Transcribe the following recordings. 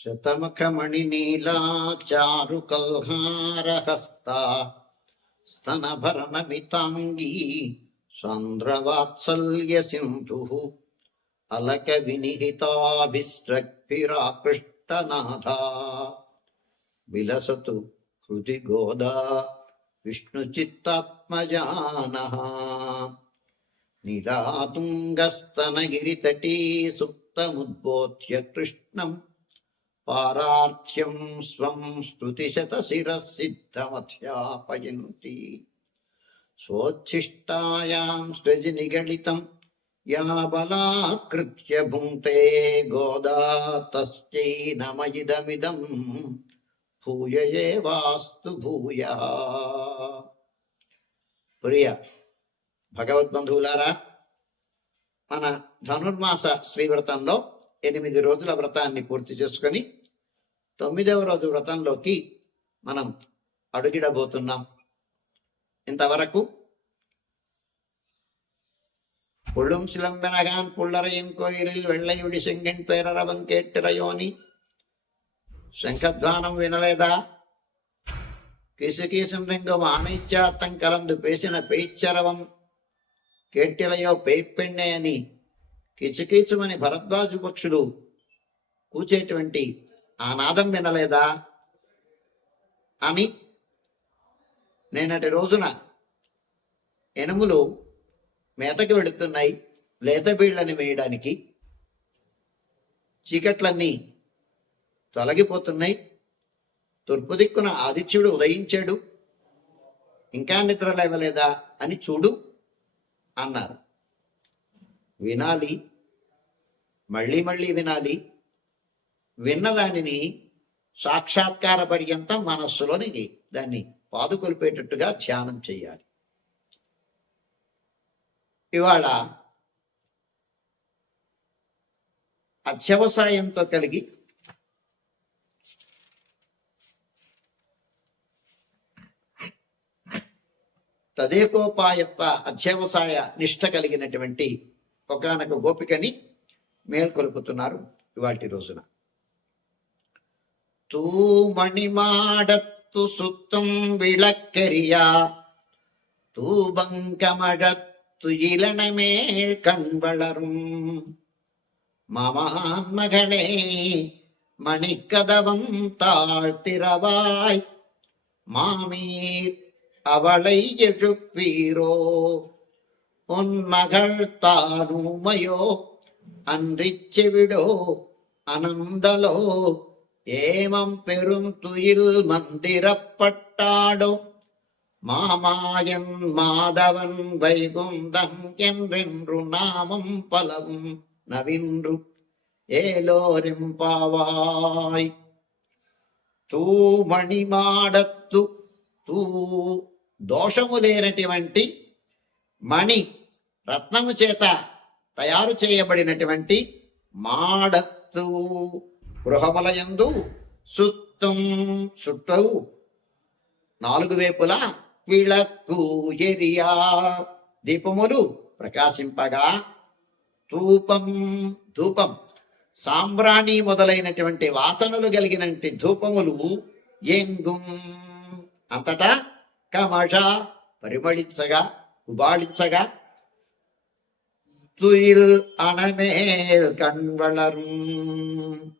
శతముఖమణినీలాచారుకల్హారహస్తా స్తనభరణమితాంగీ సాంద్రవాత్సల్యసింధుః అలక వినిహితాభిస్రగ్భిరాకృష్టనాథా విలసతు హృది గోదా విష్ణుచిత్తాత్మజానః నీలాతుంగస్తనగిరితటీ సుప్తముద్బోధ్య కృష్ణం పారార్థ్యం స్వం స్తుతిశతశిరసిద్ధమధ్యాపయంతి. స్వోచ్ఛిష్టాయాం సృజి నిగళితం యా బలాకృత్య భుంక్తే గోదా తస్యై నమయిదమిదం భూయ ఏవాస్తు భూయా. ప్రియ భగవద్బంధువులారా మన ధనుర్మాస శ్రీవ్రతంలో ఎనిమిది రోజుల వ్రతాన్ని పూర్తి చేసుకొని తొమ్మిదవ రోజు వ్రతంలోకి మనం అడుగిడబోతున్నాం. ఇంతవరకు పుళ్ళుం శిలంబెనగాన్ పుల్లరయం కోయిలి వెళ్ళయుడి శంగిన్ పేరరవంకేట్టిరయోని శంఖధ్వానం వినలేదా? కిసుకీసం రింగు మానిత్యార్థం కలందు పేసిన పేచ్చరవం కేట్టిలయో పేపెన్నే అని కిచుకీచుమని భరద్వాజు పక్షులు కూచేటువంటి ఆ నాదం వినలేదా? అని నేనటి రోజున ఎనుములు మేతకి వెళుతున్నాయి లేత బీళ్ళని వేయడానికి. చీకట్లన్నీ తొలగిపోతున్నాయి. తూర్పు దిక్కున ఆదిత్యుడు ఉదయించాడు. ఇంకా నిద్ర లేవలేదా అని చూడు అన్నారు. వినాలి మళ్ళీ మళ్ళీ వినాలి. విన్నదానిని సాక్షాత్కార పర్యంతం మనస్సులోనికి దాన్ని పాదుకొలిపేటట్టుగా ధ్యానం చేయాలి ఇవాళ అత్యవసాయంతో కలిగి తదేకోపాయత్వ అధ్యవసాయ నిష్ట కలిగినటువంటి ఒకనొక గోపికని మేల్కొల్పుతున్నారు ఇవాటి రోజున. தூமணிமாடத்து சுத்தும் விளக்கரியா தூபங்கமழத்து இளனமேல் கண் வளரும். மாமான் மகளே மணிக்கதவம் தாழ்த்திரவாய் மாமீர் அவளை எழுப்பீரோ? உன் மகள் தானுமையோ அன்றிச் செவிடோ அனந்தலோ? ஏமம் பெரும் துயில் மந்திரப்பட்டாடோ மாமாயன் மாதவன் வைகுந்தன் என்றென்று நாமம் பலவும் நவின்று ఏలోరింపావాయ్ తూమణి మాడత్తు తూ దోషము లేనటువంటి మణి రత్నము చేత తయారు చేయబడినటువంటి మాడత్తు గృహములయందు సుత్తం సుట్టవు నాలుగు వేపుల విళక్కు ఎరియా. దీపములు ప్రకాశింపగా ధూపం ధూపం. సాంబ్రాణి మొదలైనటువంటి వాసనలు కలిగినటువంటి ధూపములు ఎంగుం. అంతటా కమష పరిమళించగా ఉబాళించగా తుయిల్ అణమేల్ కణ్వళరు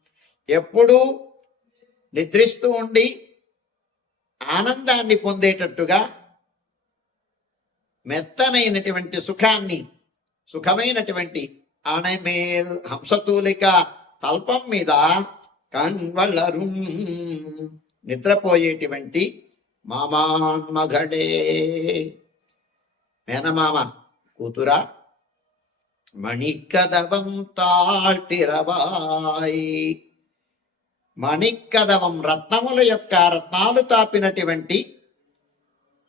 ఎప్పుడూ నిద్రిస్తూ ఉండి ఆనందాన్ని పొందేటట్టుగా మెత్తనైనటువంటి సుఖాన్ని సుఖమైనటువంటి అణమేల్ హంసతూలిక తల్పం మీద కణ్వళరు నిద్రపోయేటువంటి మామాన్మఘడే. మేనమామ కూతురా మణికదవం తాళ్తిరవాయ్ మణికదవం రత్నముల యొక్క రత్నాలు తాపినటువంటి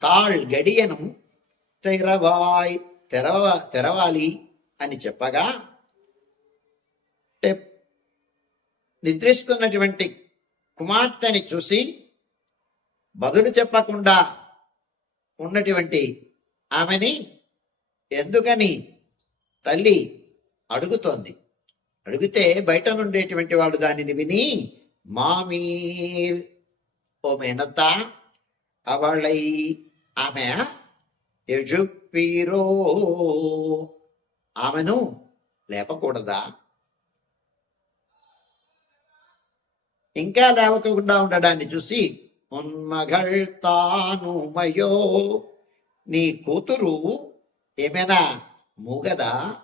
తాళ్ గడియను తెరవాయ్ తెరవ తెరవాలి అని చెప్పగా నిద్రిస్తున్నటువంటి కుమార్తెని చూసి బదులు చెప్పకుండా ఉన్నటువంటి ఆమెని ఎందుకని తల్లి అడుగుతోంది. అడిగితే బయట నుండేటువంటి వాడు దానిని విని மாமீர் ఓ మేనత్త అవళై ఆమె ఎజుప్పిరో. ఆమెను లేపకూడదా? ఇంకా లేవకుండా ఉండడాన్ని చూసి ఉన్మగళ్ తాను మయో నీ కూతురు ఏమైనా మూగదా?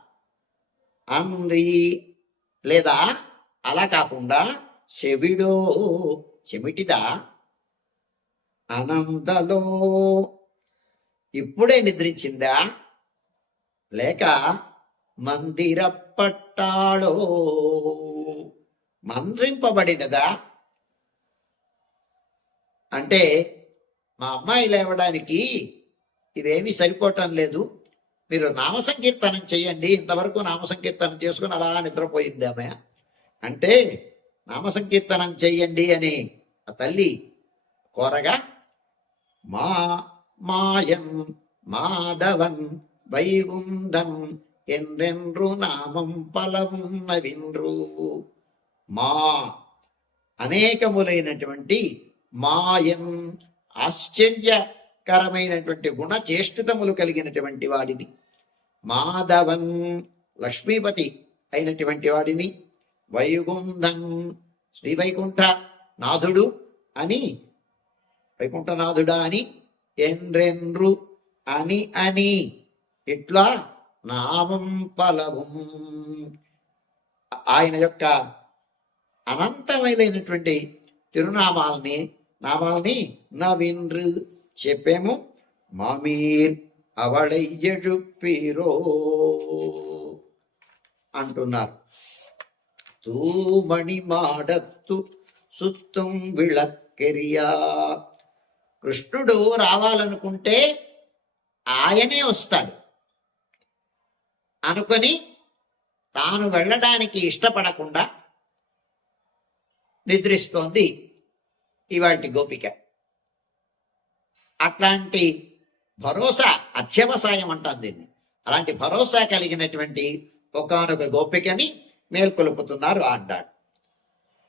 అంది. లేదా? అలా కాకుండా చెవిడో చెమిటిదా? అనందలో ఇప్పుడే నిద్రించిందా? లేక మందిర పట్టాడో మంత్రింపబడినదా? అంటే మా అమ్మాయి లేవడానికి ఇవేమీ సరిపోవటం లేదు. మీరు నామ సంకీర్తనం చేయండి. ఇంతవరకు నామ సంకీర్తనం చేసుకుని అలా నిద్రపోయింది ఆమె. అంటే నామ సంకీర్తనం చెయ్యండి అని ఆ తల్లి కోరగా మా మాయం మాధవన్ వైగుందన్ ఎందెండ్రు నామం పలవున్నవిండ్రు. మా అనేకములైనటువంటి మాయం ఆశ్చర్యకరమైనటువంటి గుణ చేష్టితములు కలిగినటువంటి వాడిని. మాధవన్ లక్ష్మీపతి అయినటువంటి వాడిని. వైగుంధం శ్రీ వైకుంఠ నాథుడు అని వైకుంఠనాథుడా అని ఎండ్రెండ్రు అని అని. ఇట్లా నామం పలవం. ఆయన యొక్క అనంతమైనటువంటి తిరునామాల్ని నామాల్ని నవిండ్రు చెప్పాము మమీర్ అవళయ్యజుప్పిరో అంటున్నారు. తూమణి మాడత్తు సుత్తం విళక్కెరియా. కృష్ణుడు రావాలనుకుంటే ఆయనే వస్తాడు. అనుకొని తాను వెళ్ళడానికి ఇష్టపడకుండా నిద్రిస్తోంది ఇవాటి గోపిక. అట్లాంటి భరోసా అత్యవసాయం అంటాం దీన్ని. అలాంటి భరోసా కలిగినటువంటి ఒకనొక గోపికని మేల్కొలుపుతున్నారు అన్నాడు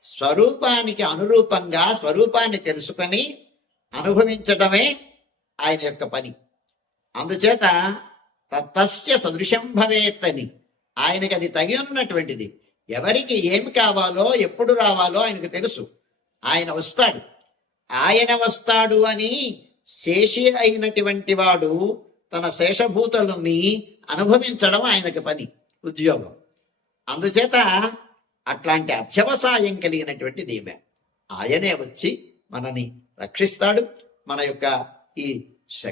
స్వరూపానికి అనురూపంగా స్వరూపాన్ని తెలుసుకొని అనుభవించటమే ఆయన యొక్క పని. అందుచేత తస్య సదృశం భవేత్తని. ఆయనకి అది తగి ఉన్నటువంటిది. ఎవరికి ఏమి కావాలో ఎప్పుడు రావాలో ఆయనకు తెలుసు. ఆయన వస్తాడు. ఆయన వస్తాడు అని శేషి అయినటువంటి వాడు తన శేషభూతులని అనుభవించడం ఆయనకి పని ఉద్యోగం. అందుచేత అట్లాంటి అధ్యవసాయం కలిగినటువంటి దీమె ఆయనే వచ్చి మనని రక్షిస్తాడు మన యొక్క ఈ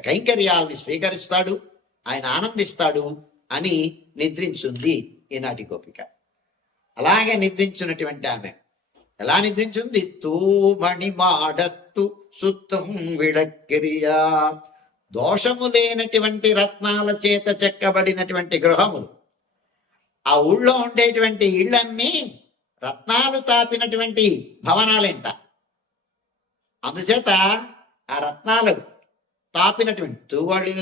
కైంకర్యాలని స్వీకరిస్తాడు ఆయన ఆనందిస్తాడు అని నిద్రించుంది ఈనాటి గోపిక. అలాగే నిద్రించినటువంటి ఆమె. ఎలా నిద్రించింది? తూమణి మాడత్తు సుత్తం విడక్కిరియా. దోషము లేనటువంటి రత్నాల చేత చెక్కబడినటువంటి గృహములు. ఆ ఊళ్ళో ఉండేటువంటి ఇళ్ళన్నీ రత్నాలు తాపినటువంటి భవనాలేంట. అందుచేత ఆ రత్నాలు తాపినటువంటి తువళి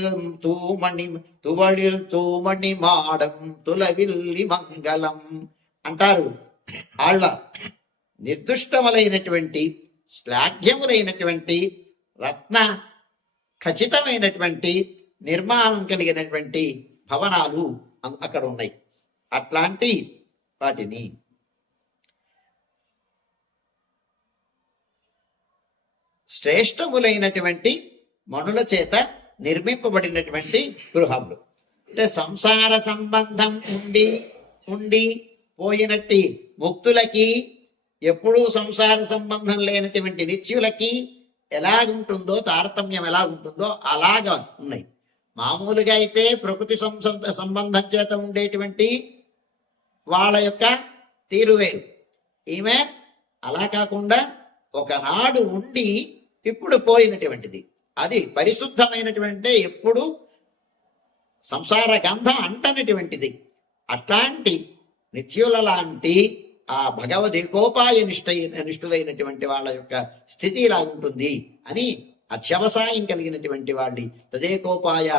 తూమణి తువళి తూమణి మాడం తులవిల్లి మంగళం అంటారు. ఆళ్ళ నిర్దుష్టములైనటువంటి శ్లాఘ్యములైనటువంటి రత్న ఖచ్చితమైనటువంటి నిర్మాణం కలిగినటువంటి భవనాలు అక్కడ ఉన్నాయి. అట్లాంటి వాటిని. శ్రేష్టములైనటువంటి మనుల చేత నిర్మింపబడినటువంటి గృహములు. అంటే సంసార సంబంధం ఉండి ఉండి పోయినట్టి ముక్తులకి ఎప్పుడూ సంసార సంబంధం లేనటువంటి నిత్యులకి ఎలాగుంటుందో తారతమ్యం ఎలా ఉంటుందో అలాగా ఉన్నాయి. మామూలుగా అయితే ప్రకృతి సంస- సంబంధం చేత ఉండేటువంటి వాళ్ళ యొక్క తీరు వేరు. ఈమె అలా కాకుండా ఒకనాడు ఉండి ఇప్పుడు పోయినటువంటిది. అది పరిశుద్ధమైనటువంటి ఎప్పుడు సంసార గంధం అంటనటువంటిది. అట్లాంటి నిత్యుల లాంటి ఆ భగవదేకోపాయ నిష్ట నిష్ఠులైనటువంటి వాళ్ళ యొక్క స్థితి ఇలా ఉంటుంది అని అత్యవసాయం కలిగినటువంటి వాళ్ళి తదేకోపాయ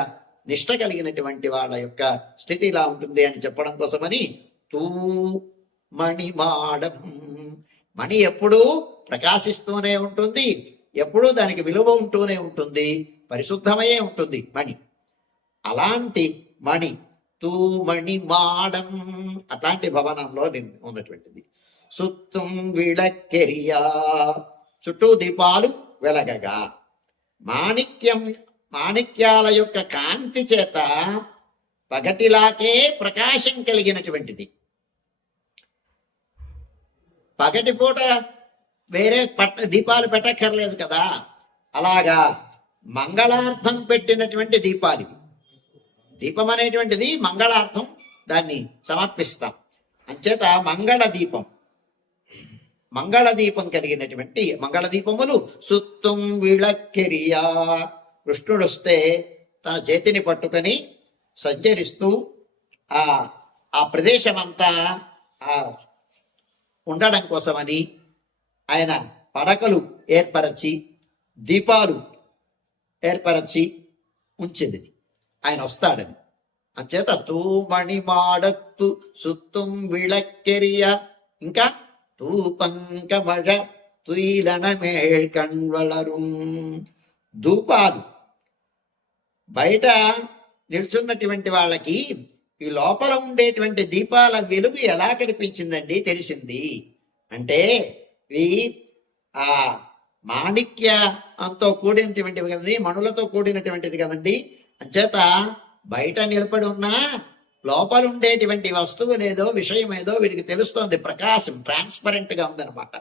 నిష్ట కలిగినటువంటి వాళ్ళ యొక్క స్థితి ఇలా ఉంటుంది అని చెప్పడం కోసమని తూ మణిమాడం. మణి ఎప్పుడూ ప్రకాశిస్తూనే ఉంటుంది ఎప్పుడూ దానికి విలువ ఉంటూనే ఉంటుంది పరిశుద్ధమయ్యే ఉంటుంది మణి. అలాంటి మణి తూమణి మాడం అట్లాంటి భవనంలో ఉన్నటువంటిది. సుత్తుం విళక్కెరియా చుట్టూ దీపాలు వెలగగా. మాణిక్యం మాణిక్యాల యొక్క కాంతి చేత పగటిలాకే ప్రకాశం కలిగినటువంటిది. పగటిపూట వేరే పట్ట దీపాలు పెట్టక్కర్లేదు కదా. అలాగా మంగళార్థం పెట్టినటువంటి దీపాలు ఇవి. దీపం అనేటువంటిది మంగళార్థం దాన్ని సమర్పిస్తాం. అంచేత మంగళ దీపం. మంగళ దీపం కలిగినటువంటి మంగళ దీపములు సుత్తుం విళక్కెరియా. కృష్ణుడు వస్తే తన చేతిని పట్టుకొని సంచరిస్తూ ఆ ఆ ప్రదేశం అంతా ఆ ఉండడం కోసమని ఆయన పడకలు ఏర్పరచి దీపాలు ఏర్పరచి ఉంచింది. ఆయన వస్తాడని. అంచేత తూమణి మాడత్తు సుత్తుం విళక్కెరియ ఇంకా తూపంకమழ తుయిలణమేళ్ కణ్వళరు ధూపాలు. బయట నిల్చున్నటువంటి వాళ్ళకి ఈ లోపల ఉండేటువంటి దీపాల వెలుగు ఎలా కనిపించిందండి తెలిసింది? అంటే ఇవి ఆ మాణిక్యంతో కూడినటువంటివి కదండి మణులతో కూడినటువంటిది కదండి. అంచేత బయట నిలబడి ఉన్నా లోపల ఉండేటువంటి వస్తువు లేదో విషయం ఏదో వీడికి తెలుస్తోంది. ప్రకాశం ట్రాన్స్పరెంట్గా ఉందన్నమాట.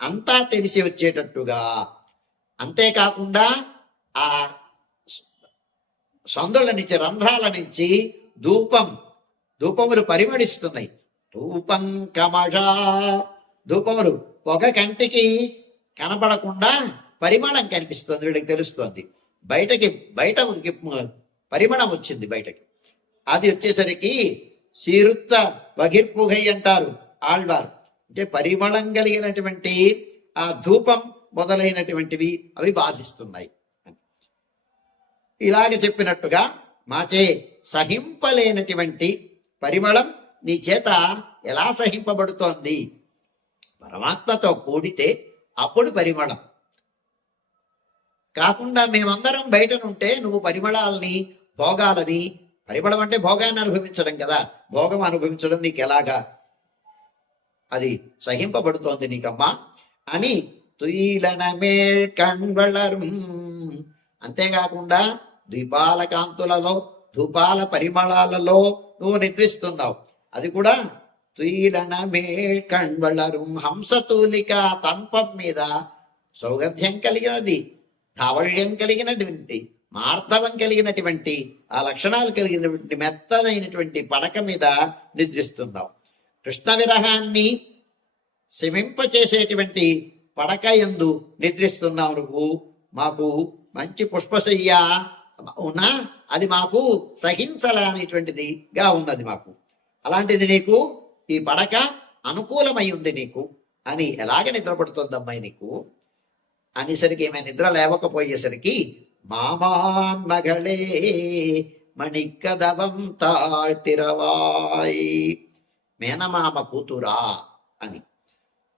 అంతా తెలిసి వచ్చేటట్టుగా. అంతేకాకుండా ఆ సందుల నుంచి రంధ్రాల నుంచి ధూపం ధూపములు పరిమళిస్తున్నాయి. ధూపం కమష ధూపములు పొగ కంటికి కనపడకుండా పరిమళం కనిపిస్తుంది వీళ్ళకి తెలుస్తోంది. బయటకి బయట పరిమళం వచ్చింది బయటకి. అది వచ్చేసరికి సీరుత్త వగిర్పుగై అంటారు ఆళ్వారు. అంటే పరిమళం కలిగినటువంటి ఆ ధూపం మొదలైనటువంటివి అవి బాధిస్తున్నాయి. ఇలాగ చెప్పినట్టుగా మాచే సహింపలేనటువంటి పరిమళం నీ చేత ఎలా సహింపబడుతోంది? పరమాత్మతో కూడితే అప్పుడు పరిమళం. కాకుండా మేమందరం బయటనుంటే నువ్వు పరిమళాలని భోగాలని పరిమళం అంటే భోగాన్ని అనుభవించడం కదా భోగం అనుభవించడం నీకు ఎలాగా అది సహింపబడుతోంది నీకమ్మా అని తుయిలనమేళ్ కణ్వళరం. అంతేకాకుండా ద్వీపాల కాంతులలో ధూపాల పరిమళాలలో నువ్వు నిద్రిస్తున్నావు. అది కూడా తుయిలనమేళ్ కణ్వళరు హంసతూలిక తంపం మీద సౌగంధ్యం కలిగినది ధావళ్యం కలిగినటువంటి మార్ధవం కలిగినటువంటి ఆ లక్షణాలు కలిగినటువంటి మెత్తనైనటువంటి పడక మీద నిద్రిస్తున్నావు. కృష్ణ విరహాన్ని శమింపచేసేటువంటి పడక ఎందు నిద్రిస్తున్నావు నువ్వు. మాకు మంచి పుష్పశయ్య ఉన్నా అది మాకు సహించలేనిటువంటిదిగా ఉన్నది మాకు. అలాంటిది నీకు ఈ పడక అనుకూలమై ఉంది నీకు. అని ఎలాగ నిద్రపడుతుంది అమ్మాయి నీకు? అనేసరికి ఏమైనా నిద్ర లేవకపోయేసరికి మామాన్ మగళే మణిక్కదవం తాழ்తిరవాయ్ మేనమామ కూతురా అని.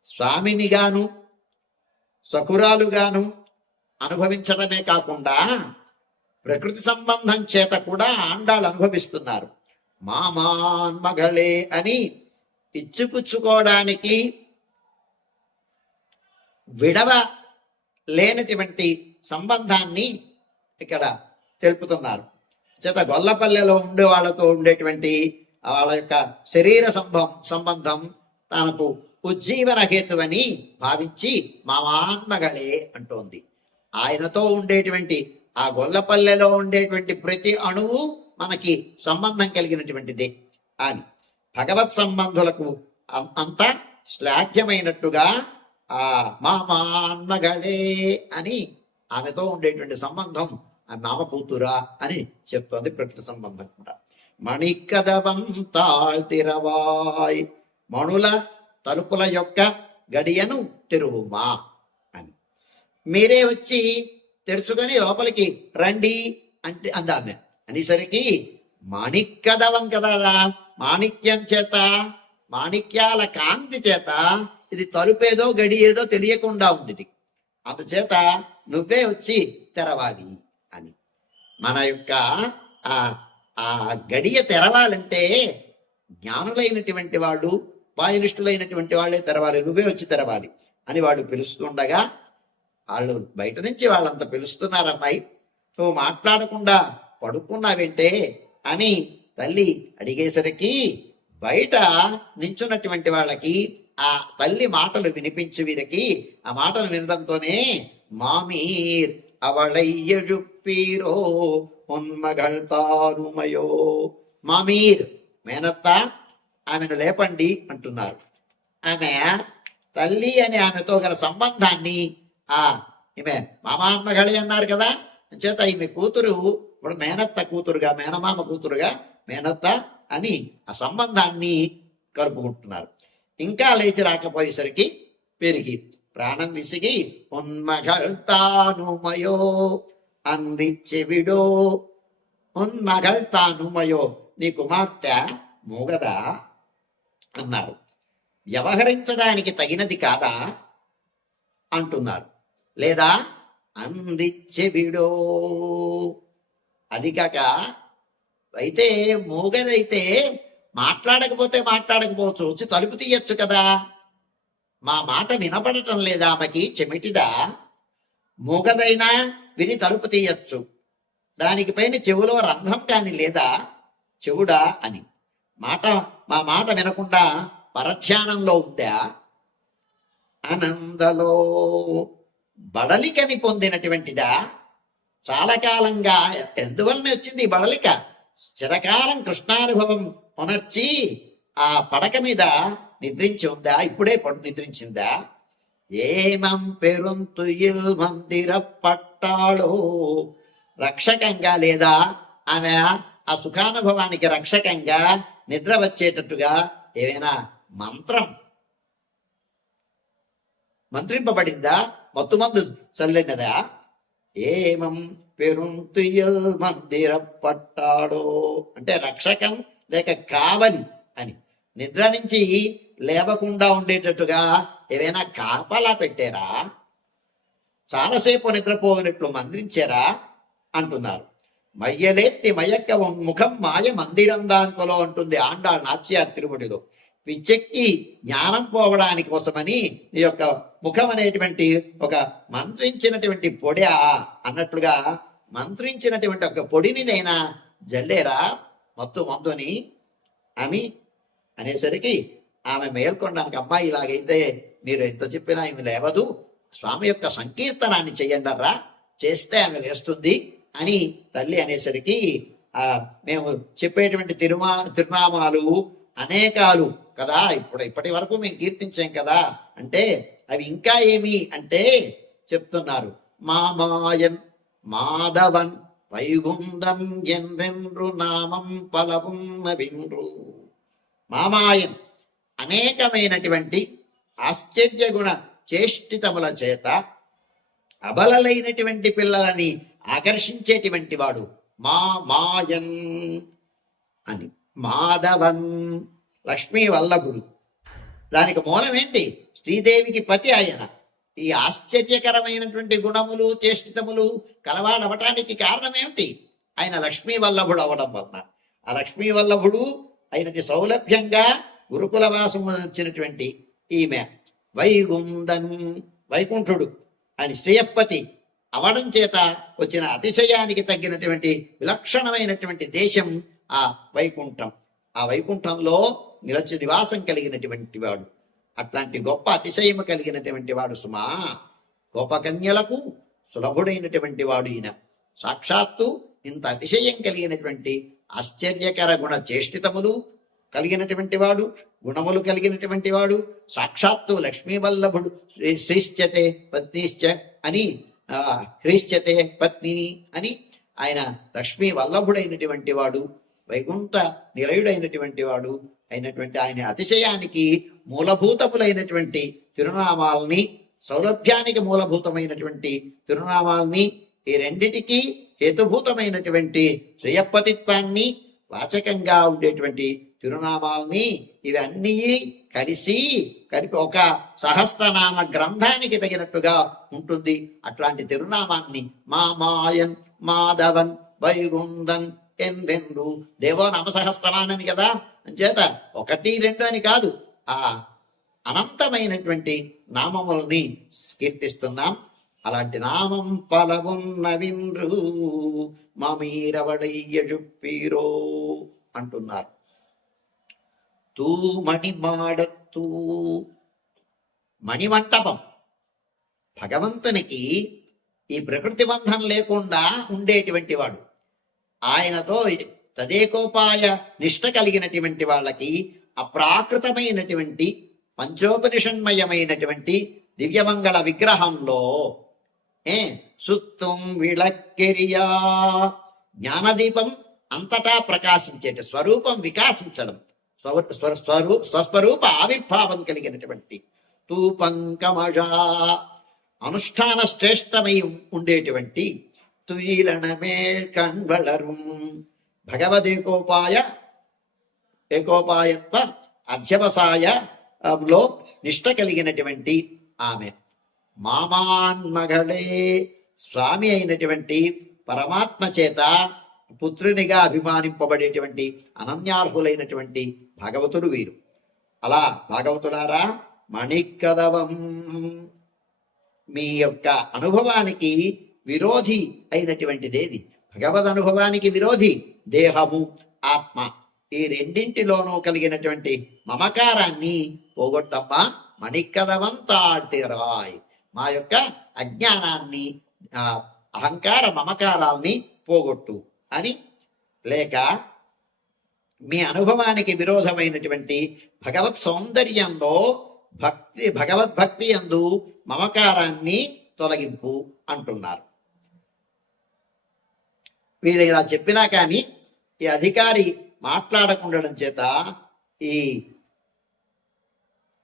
స్వామినిగాను సకురాలుగాను అనుభవించడమే కాకుండా ప్రకృతి సంబంధం చేత కూడా ఆండాళ్ళు అనుభవిస్తున్నారు. మామాన్ మగళే అని ఇచ్చిపుచ్చుకోవడానికి విడవ లేనటువంటి సంబంధాన్ని ఇక్కడ తెలుపుతున్నారు. చేత గొల్లపల్లెలో ఉండే వాళ్ళతో ఉండేటువంటి వాళ్ళ యొక్క శరీర సంభం సంబంధం తనకు ఉజ్జీవన హేతువని భావించి మామాన్మగళే అంటోంది. ఆయనతో ఉండేటువంటి ఆ గొల్లపల్లెలో ఉండేటువంటి ప్రతి అణువు మనకి సంబంధం కలిగినటువంటిదే అని. భగవత్ సంబంధులకు అంత శ్లాఘ్యమైనట్టుగా ఆ మామాన్మగళే అని ఆమెతో ఉండేటువంటి సంబంధం ఆ మామ కూతురా అని చెప్తోంది ప్రకృతి సంబంధం కూడా మణికదవం తాళ్తిరవాయ్ మణుల తలుపుల యొక్క గడియను తెరువుమా అని. మీరే వచ్చి తెరుచుకొని లోపలికి రండి అంటే అందామె. అనేసరికి మాణిక్కదవం కదా మాణిక్యం చేత మాణిక్యాల కాంతి చేత ఇది తలుపేదో గడి ఏదో తెలియకుండా ఉంది అందుచేత నువ్వే వచ్చి తెరవాలి అని. మన యొక్క ఆ ఆ గడియ తెరవాలంటే జ్ఞానులైనటువంటి వాళ్ళు ఉపాయనిష్ఠులైనటువంటి వాళ్ళే తెరవాలి. నువ్వే వచ్చి తెరవాలి అని వాళ్ళు పిలుస్తుండగా వాళ్ళు బయట నుంచి వాళ్ళంత పిలుస్తున్నారమ్మాయి. నువ్వు మాట్లాడకుండా పడుకున్నావేంటే అని తల్లి అడిగేసరికి బయట నించున్నటువంటి వాళ్ళకి ఆ తల్లి మాటలు వినిపించి వీరికి ఆ మాటలు వినడంతోనే మామీర్ అవళయ్యజుప్పీరో ఉన్మగళ్తారుమయో మామీర్ మేనత్త ఆమెను లేపండి అంటున్నారు ఆమె తల్లి అని ఆమెతో గల సంబంధాన్ని ఆ ఈమె మామామ్మగళి అన్నారు కదా. చేత ఈమె కూతురు ఇప్పుడు మేనత్త కూతురుగా మేనమామ కూతురుగా మేనత్త అని ఆ సంబంధాన్ని కలుపుకుంటున్నారు. ఇంకా లేచి రాకపోయేసరికి పెరిగి ప్రాణం విసిగి ఉన్మగల్తానుమయో అంది చెవిడో ఉన్మగల్తానుమయో నీ కుమార్తె మూగదా అన్నారు. వ్యవహరించడానికి తగినది కాదా అంటున్నారు. లేదా? అందిచెవిడో అది కాక అయితే మూగదైతే మాట్లాడకపోతే మాట్లాడకపోవచ్చు. వచ్చి తలుపు తీయచ్చు కదా. మా మాట వినపడటం లేదా ఆమెకి. చెమిటిదా? మూగదైనా విని తలుపు తీయచ్చు. దానికి పైన చెవులో రంధ్రం కాని లేదా? చెవుడా అని. మాట మా మాట వినకుండా పరధ్యానంలో ఉందా? ఆనందలో బడలికని పొందినటువంటిదా? చాలా కాలంగా ఎందువలన వచ్చింది బడలిక? చిరకాలం కృష్ణానుభవం పునర్చి ఆ పడక మీద నిద్రించి ఉందా? ఇప్పుడే నిద్రించిందా? ఏమం పెరుంతుయిల్ మందిర పట్టాళో రక్షకంగా లేదా? ఆమె ఆ సుఖానుభవానికి రక్షకంగా నిద్ర వచ్చేటట్టుగా ఏమైనా మంత్రం? మంత్రింపబడిందా? మత్తు మందు చల్లినదా? ఏమం పెరుంతుయల్ మందిర పట్టాడో అంటే రక్షకం లేక కావని అని. నిద్ర నుంచి లేవకుండా ఉండేటట్టుగా ఏవైనా కాపలా పెట్టారా? చాలాసేపు నిద్రపోయినట్లు మంత్రించారా అంటున్నారు. మయ్యలేత్తి మయక్క ముఖం మాయ మందిరందాంకలో అంటుంది ఆండాళ్ నాచ్యార్ తిరుముడిలో పిచ్చెక్కి జ్ఞానం పోవడానికి కోసమని ఈ యొక్క ముఖం అనేటువంటి ఒక మంత్రించినటువంటి పొడి అన్నట్లుగా మంత్రించినటువంటి ఒక పొడిని నైనా జల్లేరా మత్తు మందుని అని అనేసరికి ఆమె మేల్కొనడానికి అమ్మాయి ఇలాగైతే మీరు ఎంత చెప్పినా ఆమె లేవదు స్వామి యొక్క సంకీర్తనాన్ని చెయ్యండర్రా చేస్తే ఆమె లేస్తుంది అని తల్లి అనేసరికి ఆ మేము చెప్పేటువంటి తిరుమా తిరునామాలు అనేకాలు కదా? ఇప్పుడు ఇప్పటి వరకు మేము కీర్తించాం కదా? అంటే అవి ఇంకా ఏమి? అంటే చెప్తున్నారు మామాయన్ మాధవన్ వైగుండం ఎన్రెండ్రు నామం పలవున్న విండ్రు మామాయన్ అనేకమైనటువంటి ఆశ్చర్య గుణ చేష్టితముల చేత అబలలైనటువంటి పిల్లలని ఆకర్షించేటువంటి వాడు మా మాయన్ అని. మాధవన్ లక్ష్మీ వల్లభుడు. దానికి మూలం ఏంటి శ్రీదేవికి పతి ఆయన ఈ ఆశ్చర్యకరమైనటువంటి గుణములు చేష్టితములు కలవాడవటానికి కారణం ఏమిటి ఆయన లక్ష్మీ వల్లభుడు అవడం వలన. ఆ లక్ష్మీ వల్లభుడు ఆయనకి సౌలభ్యంగా గురుకుల వాసం వచ్చినటువంటి ఈమె వైగుందన్ వైకుంఠుడు అని శ్రేయపతి అవడం చేత వచ్చిన అతిశయానికి తగ్గినటువంటి విలక్షణమైనటువంటి దేశం ఆ వైకుంఠం. ఆ వైకుంఠంలో నిలచి నివాసం కలిగినటువంటి వాడు. అట్లాంటి గొప్ప అతిశయము కలిగినటువంటి వాడు సుమా. గోపకన్యలకు సులభుడైనటువంటి వాడు ఈయన. సాక్షాత్తు ఇంత అతిశయం కలిగినటువంటి ఆశ్చర్యకర గుణ చేష్టితములు కలిగినటువంటి వాడు గుణములు కలిగినటువంటి వాడు సాక్షాత్తు లక్ష్మీ వల్లభుడు శ్రీశ్చతే పత్నిశ్చ అని ఆ, హ్రీశ్చతే పత్ని అని ఆయన లక్ష్మీ వల్లభుడైనటువంటి వాడు వైకుంఠ నిలయుడైనటువంటి వాడు అయినటువంటి ఆయన అతిశయానికి మూలభూతములైనటువంటి తిరునామాల్ని సౌలభ్యానికి మూలభూతమైనటువంటి తిరునామాల్ని ఈ రెండిటికి హేతుభూతమైనటువంటి శ్రేయపతిత్వాన్ని వాచకంగా ఉండేటువంటి తిరునామాల్ని ఇవన్నీ కలిసి కలిపి ఒక సహస్రనామ గ్రంథానికి తగినట్టుగా ఉంటుంది. అట్లాంటి తిరునామాన్ని మా మాయన్ మాధవన్ వైగుందన్ ఎందెందు దేవో నామ సహస్రమానని కదా? అంచేత ఒకటి రెండు అని కాదు. ఆ అనంతమైనటువంటి నామముల్ని కీర్తిస్తున్నాం. అలాంటి నామం పలవున్న విండ్రు మమీరవడయ్య జుప్పీరో అంటున్నారు. తూ మణిమాడత్తూ మణిమంటపం. భగవంతునికి ఈ ప్రకృతి బంధం లేకుండా ఉండేటువంటి వాడు. ఆయనతో తదేకోపాయ నిష్ట కలిగినటువంటి వాళ్ళకి అప్రాకృతమైనటువంటి పంచోపనిషన్మయమైనటువంటి దివ్యమంగళ విగ్రహంలో ఏ సుత్తుం విళక్కెరియా జ్ఞానదీపం అంతటా ప్రకాశించేటి స్వరూపం వికాసించడం స్వ- స్వరూ స్వస్వరూప ఆవిర్భావం కలిగినటువంటి తూపంకమజా అనుష్ఠాన శ్రేష్టమై ఉండేటువంటి తుయిలనమేల్ కణ్వళரும் భగవదేకోపాయ ఏకోపాయత్వ అధ్యవసాయ ఆ, లో నిష్ట కలిగినటువంటి ఆమె మామాన్మగళే స్వామి అయినటువంటి పరమాత్మ చేత పుత్రునిగా అభిమానింపబడేటువంటి అనన్యార్హులైనటువంటి భాగవతుడు వీరు అలా భాగవతులారా మణికదవం మీ యొక్క అనుభవానికి విరోధి అయినటువంటిదేది భగవద్ అనుభవానికి విరోధి దేహము ఆత్మ. ఈ రెండింటిలోనూ కలిగినటువంటి మమకారాన్ని పోగొట్టమ్మా. మణికదవంతాడిరాయ్ మా యొక్క అజ్ఞానాన్ని అహంకార మమకారాల్ని పోగొట్టు అని లేక మీ అనుభవానికి విరోధమైనటువంటి భగవత్ సౌందర్యంలో భక్తి భగవద్భక్తి అందు మమకారాన్ని తొలగింపు అంటున్నారు. వీళ్ళు ఇలా చెప్పినా కానీ ఈ అధికారి మాట్లాడకుండడం చేత ఈ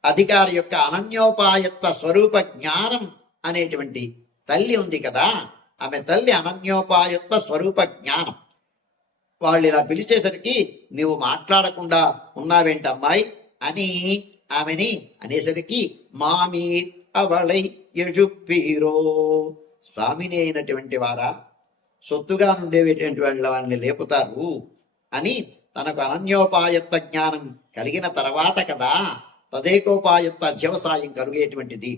అధికారి యొక్క అనన్యోపాయత్వ స్వరూప జ్ఞానం అనేటువంటి తల్లి ఉంది కదా ఆమె తల్లి అనన్యోపాయత్వ స్వరూప జ్ఞానం. వాళ్ళు ఇలా పిలిచేసరికి నీవు మాట్లాడకుండా ఉన్నావేంటి అమ్మాయి? అని ఆమెని అనేసరికి మామీ అవళై యజుప్పీరో స్వామిని అయినటువంటి వారా సొత్తుగా ఉండేటువంటి వాళ్ళ వాళ్ళని లేపుతారు అని తనకు అనన్యోపాయత్వ జ్ఞానం కలిగిన తర్వాత కదా తదేకోపాయత్వ అధ్యవసాయం కలుగేటువంటిది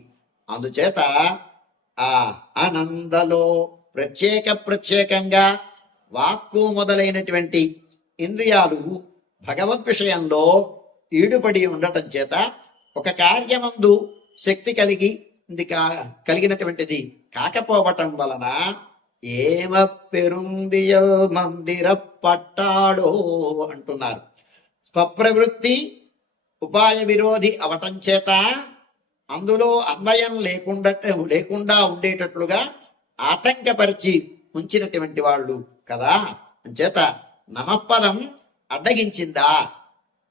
అందుచేత ఆ ఆనందలో ప్రత్యేక ప్రత్యేకంగా వాక్కు మొదలైనటువంటి ఇంద్రియాలు భగవద్ విషయంలో ఈడుపడి ఉండటం చేత ఒక కార్యమందు శక్తి కలిగి కలిగినటువంటిది కాకపోవటం వలన ఏమ పెరుందియల్ మందిర పట్టాడో అంటున్నారు. స్వప్రవృత్తి ఉపాయ విరోధి అవటం చేత అందులో అన్వయం లేకుండా లేకుండా ఉండేటట్లుగా ఆటంకపరిచి ఉంచినటువంటి వాళ్ళు కదా. అంచేత నమపదం అడ్డగించిందా?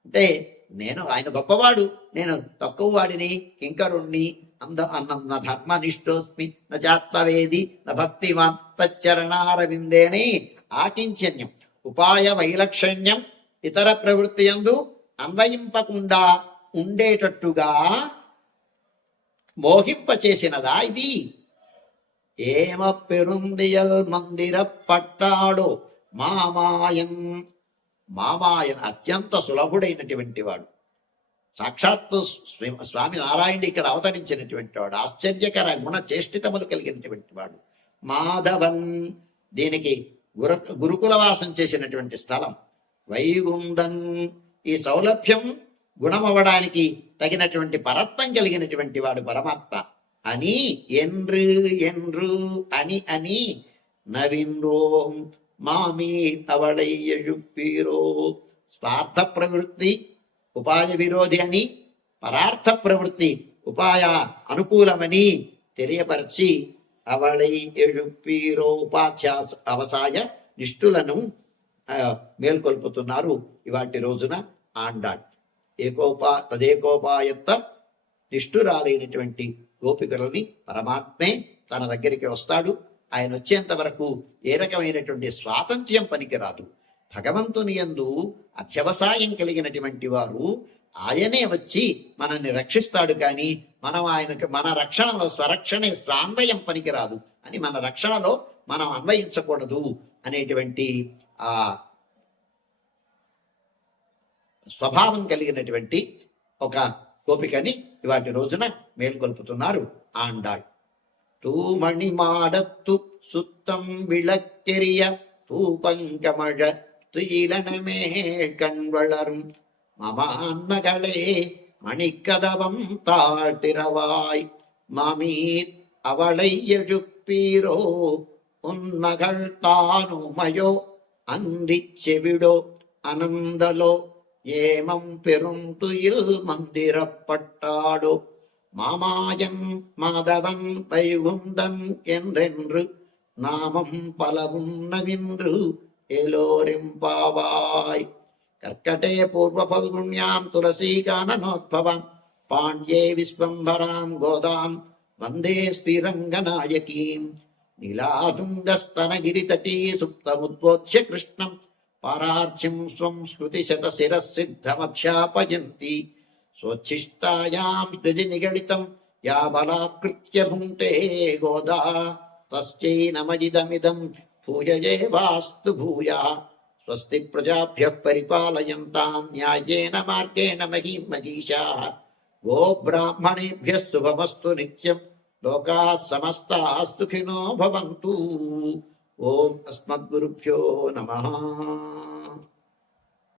అంటే నేను ఆయన గొప్పవాడు నేను తక్కువ వాడిని కింకరుణ్ణి అంద అన్న ధర్మనిష్టోస్మి నాత్మవేది న భక్తిమాన్ తచ్చరణారవిందేని ఆకించన్యం. ఉపాయ వైలక్షణ్యం ఇతర ప్రవృత్తి యందు అన్వయింపకుండా ఉండేటట్టుగా మోహింపచేసినదా ఇది? ఏమ పెరుందియల్ మందిర పట్టాడు మామాయన్ మామాయన్ అత్యంత సులభుడైనటువంటి వాడు. సాక్షాత్తు స్వామి నారాయణుడు ఇక్కడ అవతరించినటువంటి వాడు ఆశ్చర్యకర గుణ చేష్టితములు కలిగినటువంటి వాడు. మాధవన్ దీనికి గురు గురుకుల వాసం చేసినటువంటి స్థలం. వైగుందన్ ఈ సౌలభ్యం గుణమవ్వడానికి తగినటువంటి పరత్వం కలిగినటువంటి వాడు పరమాత్మ. అని ఎన్రు ఎన్రు అని అని నవీన్రోం మామీ అవళయ్యుప్పీరో స్వార్థ ప్రవృత్తి ఉపాయ విరోధి అని పరార్థ ప్రవృత్తి ఉపాయ అనుకూలమని తెలియపరచి అవళై ఎഴുపీరోపాధ్యాస అవసాయ నిష్ఠులను మేల్కొల్పుతున్నారు ఇవాటి రోజున ఆండాట్ ఏకోపా తదేకోపాయత్త నిష్ఠురాలైనటువంటి గోపికలని పరమాత్మే తన దగ్గరికి వస్తాడు. ఆయన వచ్చేంత వరకు ఏ రకమైనటువంటి స్వాతంత్ర్యం పనికిరాదు. భగవంతుని యందు అత్యవసాయం కలిగినటువంటి వారు ఆయనే వచ్చి మనల్ని రక్షిస్తాడు కానీ మనం ఆయనకి మన రక్షణలో స్వరక్షణే స్వాన్వయం పనికిరాదు అని మన రక్షణలో మనం అన్వయించకూడదు అనేటువంటి ఆ స్వభావం కలిగినటువంటి ఒక కోపికని ఇవాటి రోజున మేల్కొల్పుతున్నారు ఆండాళ్ தூமணி மாடத்து சுத்தம் விளக்கெரிய தூபங்கமழ கற்று துயிலனமேல் கண் வளரும். மமான் மகளே மணிக்கதவம் தாழ்த்திரவாய் மாமீர் அவளை எழுப்பீரோ? உன் மகள் தானுமையோ? அன்றி செவிடோ? அனந்தலோ? ஏமம் பெரும் துயில் மந்திரப்பட்டாடோ? மாமாயன் மாதவன் வைகுந்தன் என்றென்று நாமம் பலவும் நவின்று ఏలోరింపావాయ్ కర్కటే పూర్వ ఫల్గుణ్యాం తులసీ కాననోద్భవాం పాణ్యే విశ్వంభరాం గోదాం వందే శ్రీరంగనాయకీం నీలాదుంగస్తనగిరితటీ సుప్తముద్బోధ్య కృష్ణం పారార్చిం స్వం స్మృతిశతశిరసిద్ధమధ్యాపయంతి స్వచ్ఛిష్టాయాం సృజి నిగడితం యా బలాకృత్య భుంక్తే గోదా తస్యై నమజిదమిదం भूयये वास्तु भूया स्वस्ति प्रजाभ्य परिपालयन्ताम् न्यायेन मार्गेण मही महीषाः गो ब्राह्मणेभ्यः शुभमस्तु नित्यम् लोकाः समस्ताः सुखिनो भवन्तु। ॐ अस्मद्गुरुभ्यो नमः।